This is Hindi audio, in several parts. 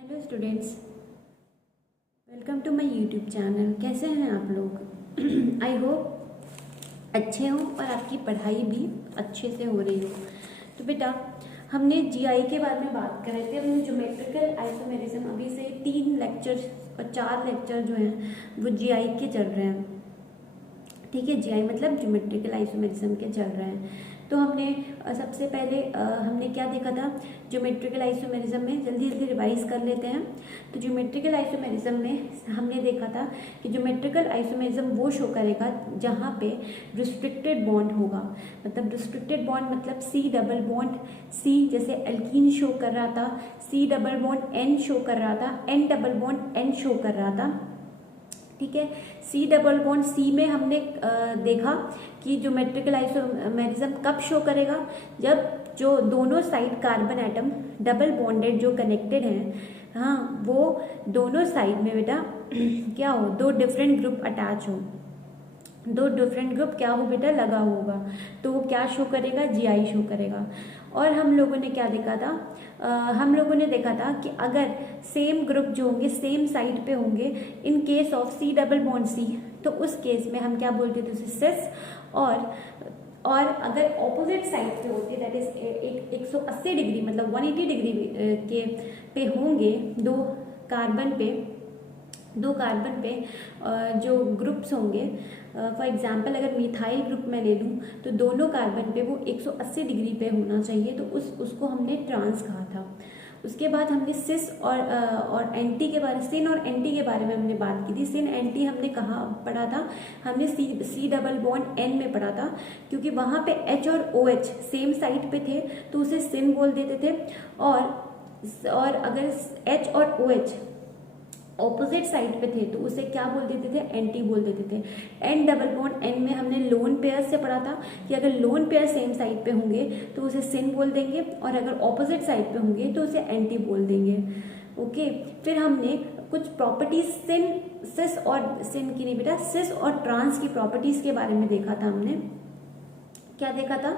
Hello students, welcome to my YouTube channel. कैसे हैं आप लोग? आई होप अच्छे हो और आपकी पढ़ाई भी अच्छे से हो रही हो। तो बेटा, हमने जीआई के बारे में बात कर रहे थे। हमने ज्योमेट्रिकल आइसोमेरिज्म अभी से 3 लेक्चर और 4 लेक्चर जो हैं वो जीआई के चल रहे हैं। ठीक है, जीआई मतलब ज्योमेट्रिकल आइसोमेरिज्म के चल रहे हैं। तो हमने सबसे पहले हमने क्या देखा था ज्योमेट्रिकल आइसोमेरिज्म में, जल्दी जल्दी रिवाइज कर लेते हैं। तो ज्योमेट्रिकल आइसोमेरिज्म में हमने देखा था कि ज्योमेट्रिकल आइसोमेरिज्म वो शो करेगा जहाँ पे रिस्ट्रिक्टेड बॉन्ड होगा। मतलब रिस्ट्रिक्टेड बॉन्ड मतलब सी डबल बॉन्ड सी, जैसे एल्कीन शो कर रहा था, C double bond N show कर रहा था, N double bond N show कर रहा था। ठीक है, सी डबल बॉन्ड सी में हमने देखा कि ज्योमेट्रिकल आइसोमेरिज्म कब शो करेगा, जब जो दोनों side carbon atom double bonded जो कनेक्टेड हैं, हाँ, वो दोनों साइड में बेटा क्या हो, दो डिफरेंट ग्रुप अटैच हो, दो डिफरेंट ग्रुप क्या हो बेटा, लगा होगा। तो वो क्या शो करेगा, जीआई शो करेगा। और हम लोगों ने क्या देखा था, हम लोगों ने देखा था कि अगर सेम ग्रुप जो होंगे सेम साइड पे होंगे, in case of C double bond C, तो उस केस में हम क्या बोलते थे, उसे सिस। और अगर ऑपोजिट साइड पे होते, दैट इज 180 डिग्री मतलब 180 डिग्री के पे होंगे दो कार्बन पे जो ग्रुप्स होंगे, फॉर एग्जांपल अगर मिथाइल ग्रुप में ले लूँ तो दोनों कार्बन पे वो 180 डिग्री पे होना चाहिए, तो उसको हमने ट्रांस कहा था। उसके बाद हमने सिस और एंटी के बारे, सिन और एंटी के बारे में हमने बात की थी। सिन एंटी हमने कहाँ पढ़ा था, हमने सी डबल बॉन्ड एन में पढ़ा था, क्योंकि वहाँ पे एच और ओ एच सेम साइड पे थे तो उसे सिन बोल देते थे। और अगर एच और ओ एच ऑपोजिट साइड पे थे तो उसे क्या बोल देते थे, एंटी बोल देते थे। एन डबल बॉन्ड एन में हमने लोन पेयर से पढ़ा था कि अगर लोन पेयर सेम साइड पे होंगे तो उसे सिन बोल देंगे, और अगर ऑपोजिट साइड पे होंगे तो उसे एंटी बोल देंगे। ओके, फिर हमने कुछ प्रॉपर्टीज सिस और सिन की नहीं बेटा, सिस और ट्रांस की प्रॉपर्टीज के बारे में देखा था। हमने क्या देखा था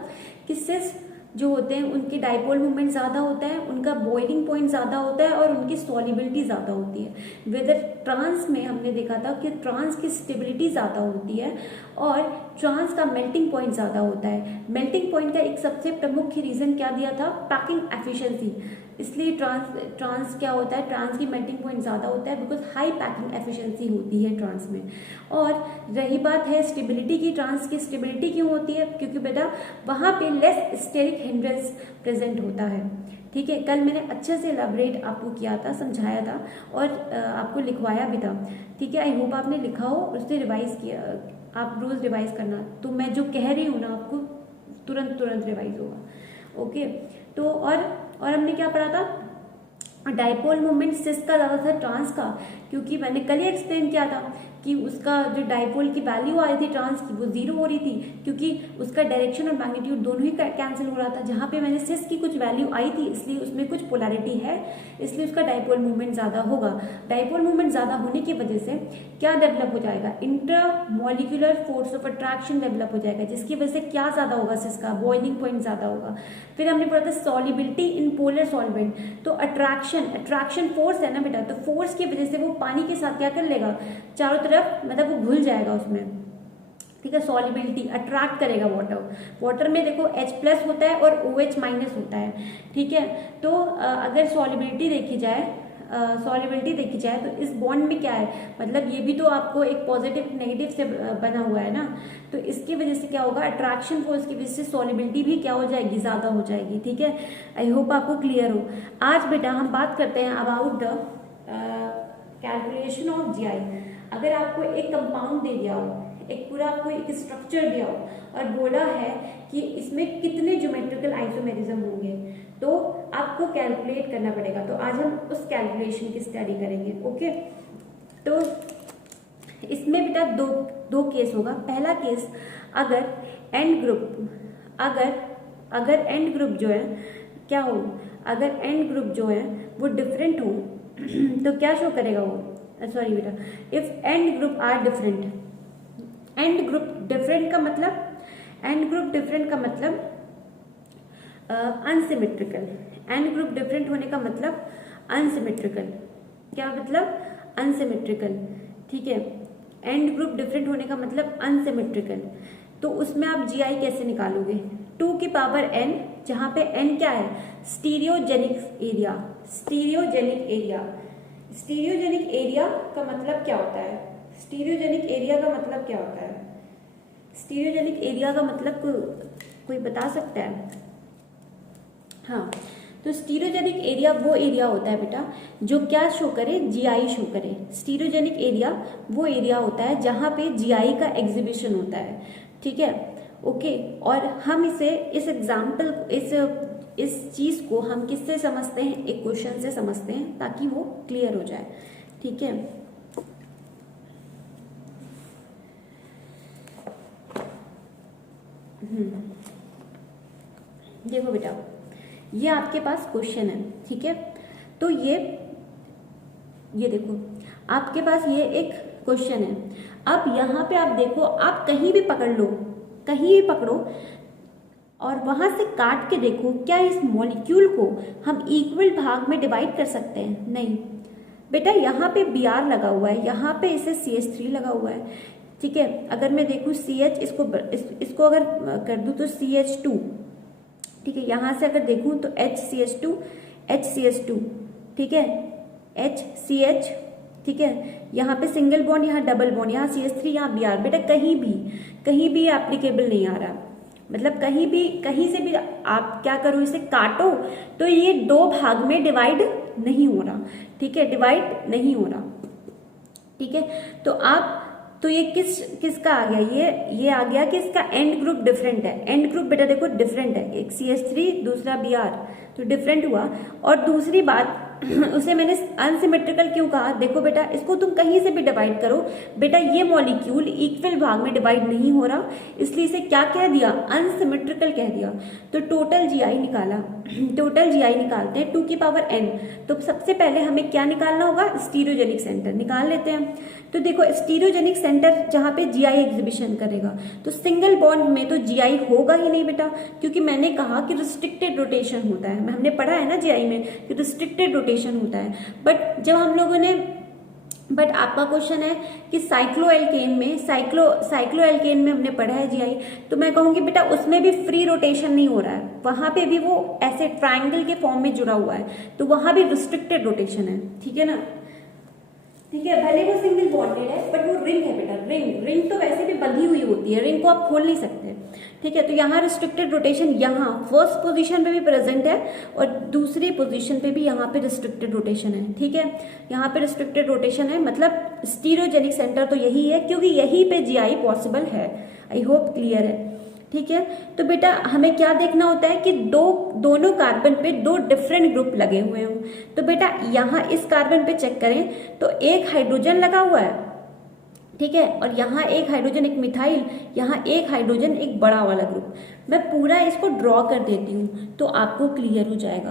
कि सिस जो होते हैं उनकी डाइपोल मूवमेंट ज़्यादा होता है, उनका बॉइलिंग पॉइंट ज़्यादा होता है और उनकी सॉल्युबिलिटी ज़्यादा होती है। वेदर ट्रांस में हमने देखा था कि ट्रांस की स्टेबिलिटी ज़्यादा होती है और ट्रांस का मेल्टिंग पॉइंट ज़्यादा होता है। मेल्टिंग पॉइंट का एक सबसे प्रमुख रीज़न क्या दिया था, पैकिंग एफिशिएंसी। इसलिए ट्रांस क्या होता है, ट्रांस की मेल्टिंग पॉइंट ज़्यादा होता है बिकॉज हाई पैकिंग एफिशिएंसी होती है ट्रांस में। और रही बात है स्टेबिलिटी की, ट्रांस की स्टेबिलिटी क्यों होती है, क्योंकि बेटा वहाँ पे लेस स्टेरिक हिंड्रेंस प्रेजेंट होता है। ठीक है, कल मैंने अच्छे से एलाबरेट आपको किया था, समझाया था और आपको लिखवाया भी था। ठीक है, आई होप आपने लिखा हो, उससे रिवाइज किया। आप रोज़ रिवाइज करना, तो मैं जो कह रही हूँ ना आपको तुरंत रिवाइज होगा। ओके, तो और हमने क्या पढ़ा था, डाइपोल मोमेंट सिस का ज़्यादा था ट्रांस का, क्योंकि मैंने कल ही एक्सप्लेन किया था कि उसका जो डाइपोल की वैल्यू आ रही थी ट्रांस की वो 0 हो रही थी, क्योंकि उसका डायरेक्शन और मैग्नीट्यूड दोनों ही कैंसिल हो रहा था। जहाँ पे मैंने सिस की कुछ वैल्यू आई थी इसलिए उसमें कुछ पोलैरिटी है, इसलिए उसका डाइपोल मूवमेंट ज़्यादा होगा। डाइपोल मूवमेंट ज़्यादा होने की वजह से क्या डेवलप हो जाएगा, intermolecular force of attraction develop हो जाएगा, जिसकी वजह से क्या ज़्यादा होगा, सिस का बॉइलिंग पॉइंट ज़्यादा होगा। फिर हमने पढ़ा था सॉल्युबिलिटी इन पोलर सॉल्वेंट। तो अट्रैक्शन फोर्स है ना बेटा, तो फोर्स की वजह से वो पानी के साथ क्या कर लेगा, चारों तरफ मतलब वो घुल जाएगा उसमें। ठीक है, सॉल्युबिलिटी अट्रैक्ट करेगा वाटर में देखो H+ होता है और OH- होता है। ठीक है, तो अगर सॉल्युबिलिटी देखी जाए तो इस बॉन्ड में क्या है, मतलब ये भी तो आपको एक पॉजिटिव नेगेटिव से बना हुआ है ना, तो इसकी वजह से क्या होगा, अट्रैक्शन फोर्स की वजह से सॉल्युबिलिटी भी क्या हो जाएगी, ज़्यादा हो जाएगी। ठीक है, आई होप आपको क्लियर हो। आज बेटा हम बात करते हैं about the calculation of GI. अगर आपको एक कंपाउंड दे दिया हो, एक पूरा आपको एक स्ट्रक्चर दिया हो और बोला है कि इसमें कितने ज्योमेट्रिकल आइसोमेरिज्म होंगे, तो आपको कैलकुलेट करना पड़ेगा। तो आज हम उस कैलकुलेशन की स्टडी करेंगे। ओके, तो इसमें बेटा दो केस होगा। पहला केस, अगर एंड ग्रुप जो है क्या हो, अगर एंड ग्रुप जो है वो डिफरेंट हो तो क्या शो करेगा वो, सॉरी बेटा, if end group are different. End group different का मतलब अनसिमेट्रिकल। एंड ग्रुप डिफरेंट होने का मतलब अनसिमेट्रिकल। क्या मतलब? अनसिमेट्रिकल। ठीक है, एंड ग्रुप डिफरेंट होने का मतलब अनसिमेट्रिकल। तो उसमें आप GI कैसे निकालोगे? 2 की पावर n, जहां पे n क्या है? Stereogenic area. Stereogenic area, stereogenic area का मतलब क्या होता है? स्टीरियोजेनिक एरिया का मतलब क्या होता है? स्टीरियोजेनिक एरिया का मतलब कोई बता सकता है? हाँ, तो स्टीरियोजेनिक एरिया वो एरिया होता है बेटा जो क्या शो करे? GI शो करे। स्टीरियोजेनिक एरिया वो एरिया होता है जहां पे GI का एग्जीबिशन होता है। ठीक है, ओके। और हम इसे इस एग्जाम्पल इस चीज को हम किससे समझते हैं? एक क्वेश्चन से समझते हैं ताकि वो क्लियर हो जाए। ठीक है, देखो बेटा, ये आपके पास क्वेश्चन है। ठीक है, तो ये देखो आपके पास ये एक क्वेश्चन है। अब यहाँ पे आप देखो, आप कहीं भी पकड़ लो, कहीं भी पकड़ो और वहां से काट के देखो, क्या इस मॉलिक्यूल को हम इक्वल भाग में डिवाइड कर सकते हैं? नहीं बेटा, यहाँ पे Br लगा हुआ है, यहाँ पे इसे CH3 लगा हुआ है। ठीक है, अगर मैं देखूँ CH, इसको अगर कर दूं तो CH2। ठीक है, यहां से अगर देखूं तो HCH2 HCH2। ठीक है, HCH। ठीक है, यहाँ पे सिंगल बॉन्ड, यहाँ डबल बॉन्ड, यहाँ CH3, यहाँ Br। बेटा कहीं भी एप्लीकेबल नहीं आ रहा, मतलब कहीं से भी आप क्या करो, इसे काटो तो ये 2 भाग में डिवाइड नहीं हो रहा। ठीक है, डिवाइड नहीं हो रहा। ठीक है, तो ये किसका आ गया? ये आ गया कि इसका एंड ग्रुप डिफरेंट है। एंड ग्रुप बेटा देखो डिफरेंट है, एक CH3 दूसरा Br, तो डिफरेंट हुआ। और दूसरी बात, उसे मैंने अनसिमेट्रिकल क्यों कहा? देखो बेटा, इसको तुम कहीं से भी डिवाइड करो, बेटा ये मॉलिक्यूल इक्वल भाग में डिवाइड नहीं हो रहा, इसलिए इसे क्या कह दिया? अनसिमेट्रिकल कह दिया। तो टोटल GI निकाला, टोटल GI निकालते हैं 2 की पावर n। तो सबसे पहले हमें क्या निकालना होगा? स्टीरियोजेनिक सेंटर निकाल लेते हैं। तो देखो, स्टीरियोजेनिक सेंटर जहां पे GI एग्जीबिशन करेगा, तो सिंगल बॉन्ड में तो GI होगा ही नहीं बेटा, क्योंकि मैंने कहा कि रिस्ट्रिक्टेड रोटेशन होता है। हमने पढ़ा है ना GI में कि रिस्ट्रिक्टेड रोटेशन होता है। बट जब हम लोगों ने आपका क्वेश्चन है कि साइक्लोएल्केन में हमने पढ़ा है GI, तो मैं कहूंगी बेटा उसमें भी फ्री रोटेशन नहीं हो रहा है, वहां पे भी वो ऐसे ट्राइंगल के फॉर्म में जुड़ा हुआ है, तो वहां भी रिस्ट्रिक्टेड रोटेशन है। ठीक है ना? ठीक है, भले वो सिंगल बॉन्डेड है बट वो रिंग है बेटा। रिंग तो वैसे भी बंधी हुई होती है, रिंग को आप खोल नहीं सकते। ठीक है, तो यहाँ रिस्ट्रिक्टेड रोटेशन यहाँ फर्स्ट पोजीशन पे भी प्रेजेंट है और दूसरी पोजीशन पे भी यहाँ पे रिस्ट्रिक्टेड रोटेशन है। ठीक है, यहाँ पे रिस्ट्रिक्टेड रोटेशन है, मतलब स्टीरियोजेनिक सेंटर तो यही है, क्योंकि यही पे GI पॉसिबल है। आई होप क्लियर है। ठीक है, तो बेटा हमें क्या देखना होता है कि दोनों कार्बन पे 2 डिफरेंट ग्रुप लगे हुए हों। तो बेटा यहाँ इस कार्बन पे चेक करें तो एक हाइड्रोजन लगा हुआ है। ठीक है, और यहाँ एक हाइड्रोजन, एक मिथाइल, यहाँ एक हाइड्रोजन, एक बड़ा वाला ग्रुप। मैं पूरा इसको ड्रॉ कर देती हूँ तो आपको क्लियर हो जाएगा।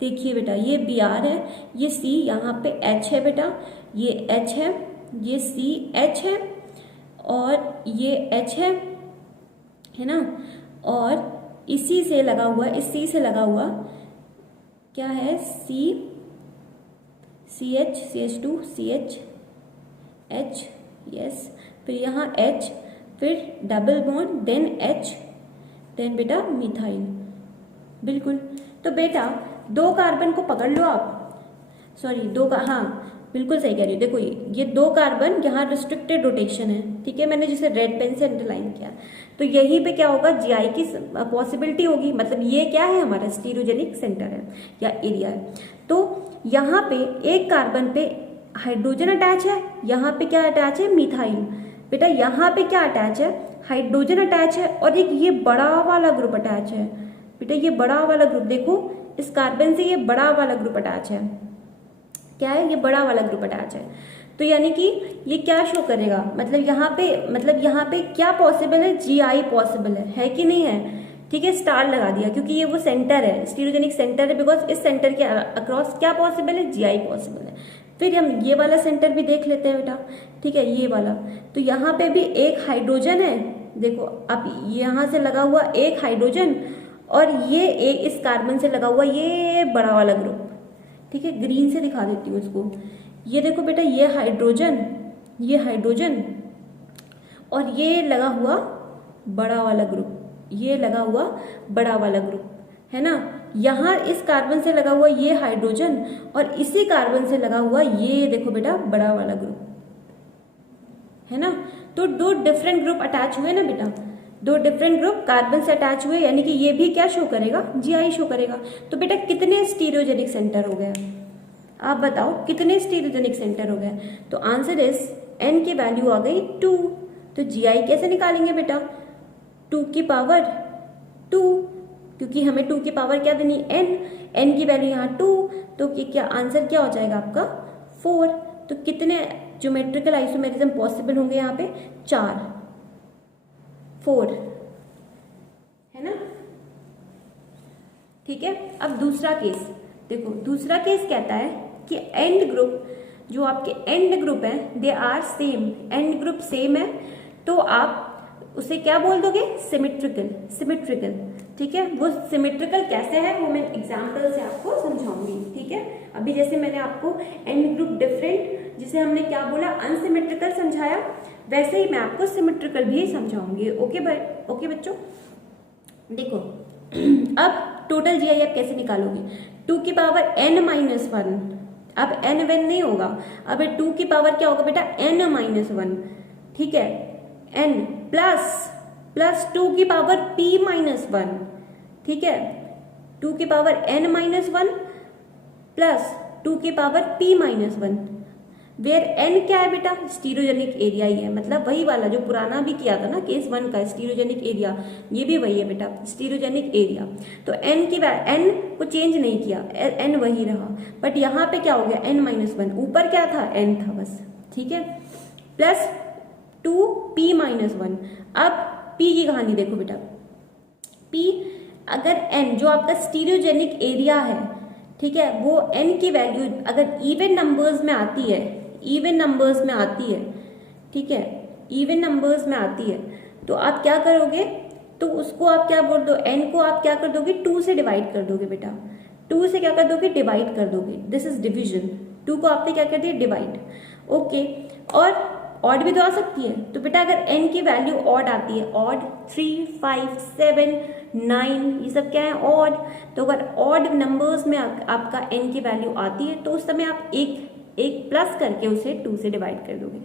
देखिए बेटा, ये Br है, ये C, यहाँ पे H है बेटा, ये H है, ये CH है और ये H है ना। और इसी से लगा हुआ, इस C से लगा हुआ क्या है? CH, CH2, CH, H, yes, फिर यहाँ H, फिर double bond, then H, then बेटा मिथाइल। बिल्कुल, तो बेटा 2 कार्बन को पकड़ लो आप, सॉरी 2 का, हाँ बिल्कुल सही कह रही हो। देखो ये 2 कार्बन, यहाँ रिस्ट्रिक्टेड रोटेशन है। ठीक है, मैंने जिसे रेड पेन से अंडरलाइन किया, तो यहीं पे क्या होगा? GI की पॉसिबिलिटी होगी, मतलब ये क्या है? हमारा स्टीरियोजेनिक सेंटर है या एरिया है। तो यहाँ पे एक कार्बन पे हाइड्रोजन अटैच है, यहाँ पे क्या अटैच है? मिथाइल। बेटा यहाँ पे क्या अटैच है? हाइड्रोजन अटैच है और एक ये बड़ा वाला ग्रुप अटैच है। बेटा ये बड़ा वाला ग्रुप देखो, इस कार्बन से ये बड़ा वाला ग्रुप अटैच है। क्या है? ये बड़ा वाला ग्रुप अटैच है। तो यानी कि ये क्या शो करेगा? मतलब यहाँ पे क्या पॉसिबल है? GI पॉसिबल है कि नहीं है? ठीक है, स्टार लगा दिया क्योंकि ये वो सेंटर है, स्टीरियोजेनिक सेंटर है, बिकॉज इस सेंटर के अक्रॉस क्या पॉसिबल है? GI पॉसिबल है। फिर हम ये वाला सेंटर भी देख लेते हैं बेटा। ठीक है, ये वाला, तो यहाँ पे भी एक हाइड्रोजन है। देखो अब यहाँ से लगा हुआ एक हाइड्रोजन और ये एक इस कार्बन से लगा हुआ ये बड़ा वाला ग्रुप। ठीक है, ग्रीन से दिखा देती हूँ इसको। ये देखो बेटा, ये हाइड्रोजन और ये लगा हुआ बड़ा वाला ग्रुप, ये लगा हुआ बड़ा वाला ग्रुप, है ना। यहाँ इस कार्बन से लगा हुआ ये हाइड्रोजन और इसी कार्बन से लगा हुआ ये देखो बेटा बड़ा वाला ग्रुप, है ना। तो दो डिफरेंट ग्रुप अटैच हुए ना बेटा, दो डिफरेंट ग्रुप कार्बन से अटैच हुए, यानी कि ये भी क्या शो करेगा, जीआई शो करेगा। तो बेटा कितने स्टीरियोजेनिक सेंटर हो गया, आप बताओ कितने स्टीरियोजेनिक सेंटर हो गया। तो आंसर इज n की वैल्यू आ गई 2। तो जीआई कैसे निकालेंगे बेटा, 2 की पावर 2, क्योंकि हमें 2 की पावर क्या देनी, n की वैल्यू यहाँ 2, तो क्या आंसर क्या हो जाएगा आपका 4। तो कितने ज्योमेट्रिकल आइसोमेरिज्म पॉसिबल होंगे यहाँ पे, 4 है ना। ठीक है, अब दूसरा केस देखो, दूसरा केस कहता है कि एंड ग्रुप, जो आपके एंड ग्रुप है they are same, end group same है, तो आप उसे क्या बोल दोगे, सिमेट्रिकल। ठीक है, वो सिमेट्रिकल कैसे है वो मैं एग्जाम्पल से आपको समझाऊंगी। ठीक है, अभी जैसे मैंने आपको एंड ग्रुप डिफरेंट, जिसे हमने क्या बोला, अनसिमेट्रिकल समझाया, वैसे ही मैं आपको सिमेट्रिकल भी समझाऊंगी। ओके बच्चों, देखो अब टोटल जीआई आप कैसे निकालोगे, 2 की पावर n-1, अब n वन नहीं होगा, अब 2 की पावर क्या होगा बेटा, n-1, ठीक है, n प्लस 2 की पावर p-1, ठीक है, 2 की पावर n-1 प्लस 2 की पावर p-1, वेयर n क्या है बेटा, स्टीरियोजेनिक एरिया ही है, मतलब वही वाला जो पुराना भी किया था ना केस 1 का, स्टीरियोजेनिक एरिया, ये भी वही है बेटा, स्टीरियोजेनिक एरिया। तो n की n को चेंज नहीं किया, n वही रहा, बट यहाँ पे क्या हो गया, n-1, ऊपर क्या था, n था बस, ठीक है, प्लस 2p-1। अब p की कहानी देखो बेटा, p अगर n जो आपका स्टीरियोजेनिक एरिया है, ठीक है, वो n की वैल्यू अगर इवन नंबर्स में आती है, ठीक है, इवन नंबर्स में आती है, तो आप क्या करोगे, तो उसको आप क्या बोल दो, n को आप क्या कर दोगे, 2 से डिवाइड कर दोगे बेटा, 2 से क्या कर दोगे, डिवाइड कर दोगे, दिस इज डिवीजन, 2 को आपने क्या कर दिया, डिवाइड। ओके, और ऑड भी तो आ सकती है, तो बेटा अगर n की वैल्यू ऑड आती है, ऑड 3, 5, 7, 9, ये सब क्या है, ऑड, तो अगर ऑड नंबर्स में आपका n की वैल्यू आती है, तो उस समय आप एक प्लस करके उसे 2 से डिवाइड कर दोगे।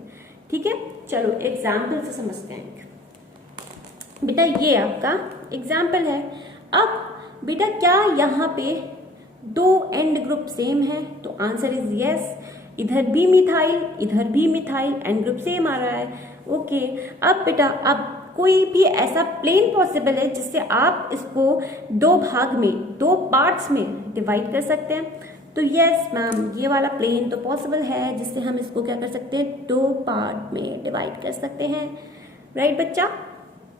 ठीक है, चलो एग्जाम्पल से समझते हैं बेटा, ये आपका एग्जाम्पल है। अब बेटा क्या यहाँ पे दो एंड ग्रुप सेम है, तो आंसर इज यस, इधर भी मिथाइल एंड ग्रुप सेम आ रहा है। ओके, अब बेटा अब कोई भी ऐसा प्लेन पॉसिबल है जिससे आप इसको दो पार्ट्स में डिवाइड कर सकते हैं, तो यस मैम, ये वाला प्लेन तो पॉसिबल है जिससे हम इसको क्या कर सकते हैं, 2 पार्ट में डिवाइड कर सकते हैं। राइट बच्चा,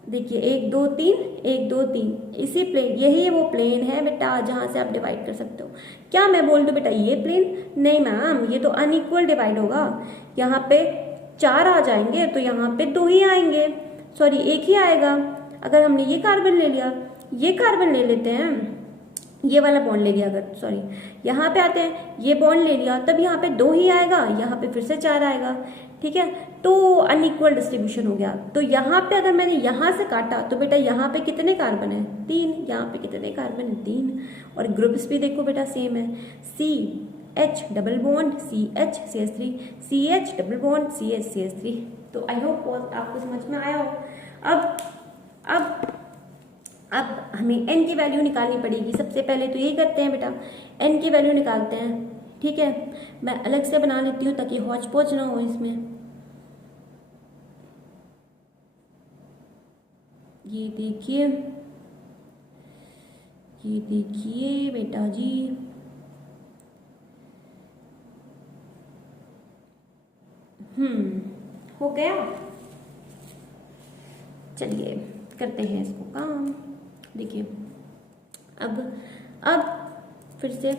देखिए 1 2 3, 1 2 3, इसी प्लेन, यही वो प्लेन है बेटा जहां से आप डिवाइड कर सकते हो। क्या मैं बोल दूं बेटा ये प्लेन, नहीं मैम, ये तो अनइक्वल डिवाइड होगा, यहाँ पे 4 आ जाएंगे तो यहाँ पे 2 ही आएंगे, सॉरी 1 ही आएगा। अगर हमने ये कार्बन ले लिया, ये कार्बन ले लेते हैं, ये वाला बॉन्ड ले लिया, अगर सॉरी यहाँ पे आते हैं, ये बॉन्ड ले लिया, तब यहाँ पे 2 ही आएगा, यहाँ पे फिर से 4 आएगा। ठीक है, तो अनइक्वल डिस्ट्रीब्यूशन हो गया। तो यहाँ पे अगर मैंने यहाँ से काटा तो बेटा यहाँ पे कितने कार्बन है, 3, यहाँ पे कितने कार्बन है, 3, और ग्रुप्स भी देखो बेटा सेम है, CH double bond CH CH3, CH double bond CH CH3। तो आई होप आपको समझ में आया हो। अब हमें n की वैल्यू निकालनी पड़ेगी। सबसे पहले तो यही करते हैं बेटा, n की वैल्यू निकालते हैं। ठीक है, मैं अलग से बना लेती हूँ ताकि हौच पौच ना हो इसमें। ये देखिए बेटा जी, हो गया। चलिए करते हैं इसको काम। देखिए अब फिर से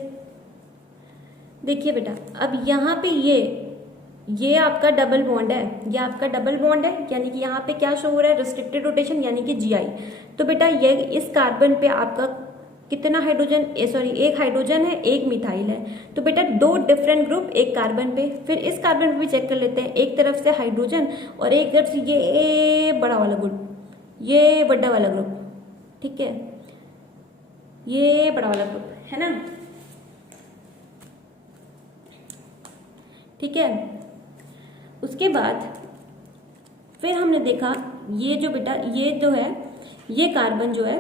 देखिए बेटा, अब यहाँ पे ये आपका डबल बॉन्ड है, ये आपका डबल बॉन्ड है, यानी कि यहाँ पे क्या शो हो रहा है, रिस्ट्रिक्टेड रोटेशन यानी कि जीआई। तो बेटा ये इस कार्बन पे आपका कितना हाइड्रोजन, एक हाइड्रोजन है, एक मिथाइल है, तो बेटा 2 डिफरेंट ग्रुप एक कार्बन पे। फिर इस कार्बन पे भी चेक कर लेते हैं, एक तरफ से हाइड्रोजन और एक तरफ से ये बड़ा वाला ग्रुप, ये बड़ा वाला ग्रुप, ठीक है, ये बड़ा वाला ग्रुप है ना, ठीक है। उसके बाद फिर हमने देखा ये जो बेटा ये जो है, ये कार्बन जो है,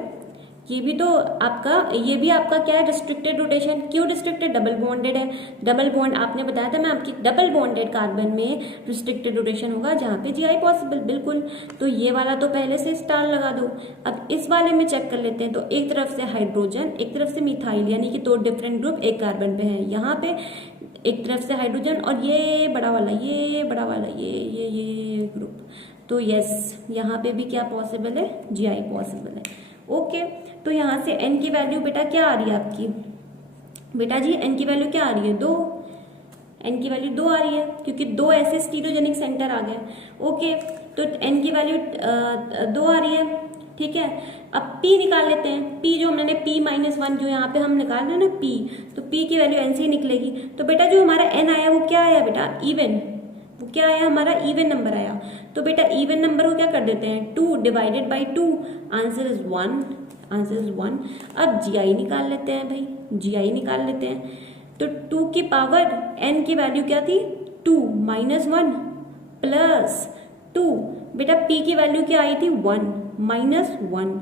ये भी तो आपका, ये भी आपका क्या है, रिस्ट्रिक्टेड रोटेशन। क्यों रिस्ट्रिक्टेड? डबल बॉन्डेड है। डबल बॉन्ड आपने बताया था मैं आपकी, डबल बॉन्डेड कार्बन में रिस्ट्रिक्टेड रोटेशन होगा जहाँ पे जीआई पॉसिबल, बिल्कुल। तो ये वाला तो पहले से स्टार लगा दो। अब इस वाले में चेक कर लेते हैं, तो एक तरफ से हाइड्रोजन, एक तरफ से मिथाइल, यानी कि 2 डिफरेंट ग्रुप एक कार्बन पे हैं। यहाँ पे एक तरफ से हाइड्रोजन और ये बड़ा वाला, ये बड़ा वाला, ये ग्रुप। तो यस, यहाँ पे भी क्या पॉसिबल है, जीआई पॉसिबल है। ओके, तो यहाँ से n की वैल्यू बेटा क्या आ रही है आपकी, बेटा जी n की वैल्यू क्या आ रही है, 2। n की वैल्यू 2 आ रही है क्योंकि 2 ऐसे स्टीरियोजेनिक सेंटर आ गए। ओके, तो n की वैल्यू 2 आ रही है, ठीक है। अब p निकाल लेते हैं, p जो हमने p-1 जो यहाँ पे हम निकाल रहे हैं ना p, तो p की वैल्यू n से ही निकलेगी। तो बेटा जो हमारा n आया वो क्या आया बेटा, इवन, वो क्या आया हमारा, इवन नंबर आया। तो बेटा इवन नंबर को क्या कर देते हैं, 2 divided by 2, answer is 1, answer is 1। अब जीआई निकाल लेते हैं भाई, जीआई निकाल लेते हैं। तो 2 की पावर n की वैल्यू क्या थी, 2 माइनस 1 प्लस 2, बेटा p की वैल्यू क्या आई थी, 1 माइनस 1।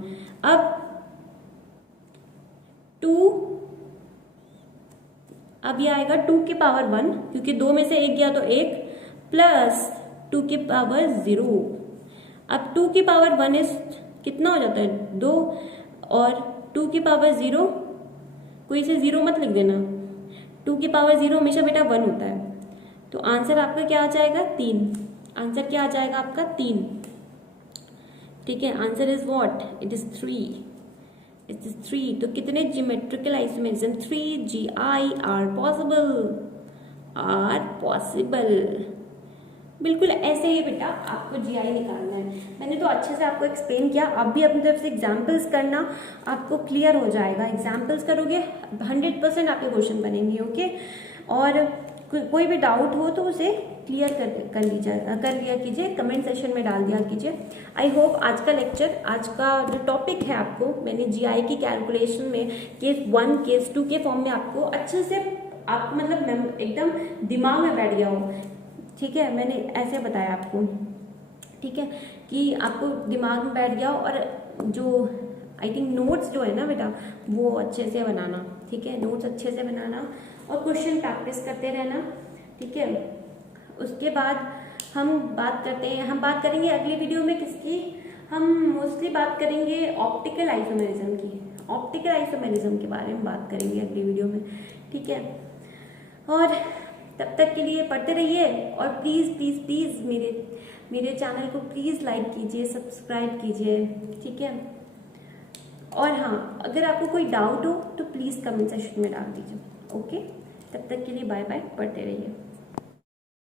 अब 2, अब ये आएगा 2 की पावर 1, क्योंकि 2 में से 1 गया तो 1, प्लस 2 की पावर 0। अब 2 की पावर 1 इज कितना हो जाता है, 2, और 2 की पावर 0, कोई से 0 मत लिख देना, 2 की पावर 0 हमेशा बेटा 1 होता है। तो आंसर आपका क्या आ जाएगा, 3। आंसर क्या आ जाएगा आपका, 3, ठीक है। Answer is what, it is 3, it is 3। तो कितने geometrical isomerism, 3 GI are possible, are possible. बिल्कुल ऐसे ही बेटा आपको जीआई निकालना है। मैंने तो अच्छे से आपको एक्सप्लेन किया, आप भी अपनी तरफ से एग्जाम्पल्स करना, आपको क्लियर हो जाएगा। एग्जाम्पल्स करोगे 100% आपके क्वेश्चन बनेंगे, ओके। और कोई भी डाउट हो तो उसे क्लियर कर लिया कीजिए, कमेंट सेक्शन में डाल दिया कीजिए। आई होप आज का लेक्चर, आज का जो टॉपिक है, आपको मैंने जीआई की कैलकुलेशन में केस 1 केस 2 के फॉर्म में आपको अच्छे से, आपको मतलब एकदम दिमाग में बैठ गया हो, ठीक है। मैंने ऐसे बताया आपको, ठीक है, कि आपको दिमाग में बैठ गया। और जो आई थिंक नोट्स जो है ना बेटा, वो अच्छे से बनाना, ठीक है, नोट्स अच्छे से बनाना और क्वेश्चन प्रैक्टिस करते रहना, ठीक है। उसके बाद हम बात करेंगे अगली वीडियो में किसकी, हम मोस्टली बात करेंगे ऑप्टिकल आइसोमेरिज्म की, ऑप्टिकल आइसोमेरिज्म के बारे में बात करेंगे अगली वीडियो में, ठीक है। और तब तक के लिए पढ़ते रहिए, और प्लीज़ प्लीज़ प्लीज़ मेरे चैनल को प्लीज़ लाइक कीजिए, सब्सक्राइब कीजिए, ठीक है। और हाँ, अगर आपको कोई डाउट हो तो प्लीज़ कमेंट सेक्शन में डाल दीजिए, ओके। तब तक के लिए बाय बाय, पढ़ते रहिए।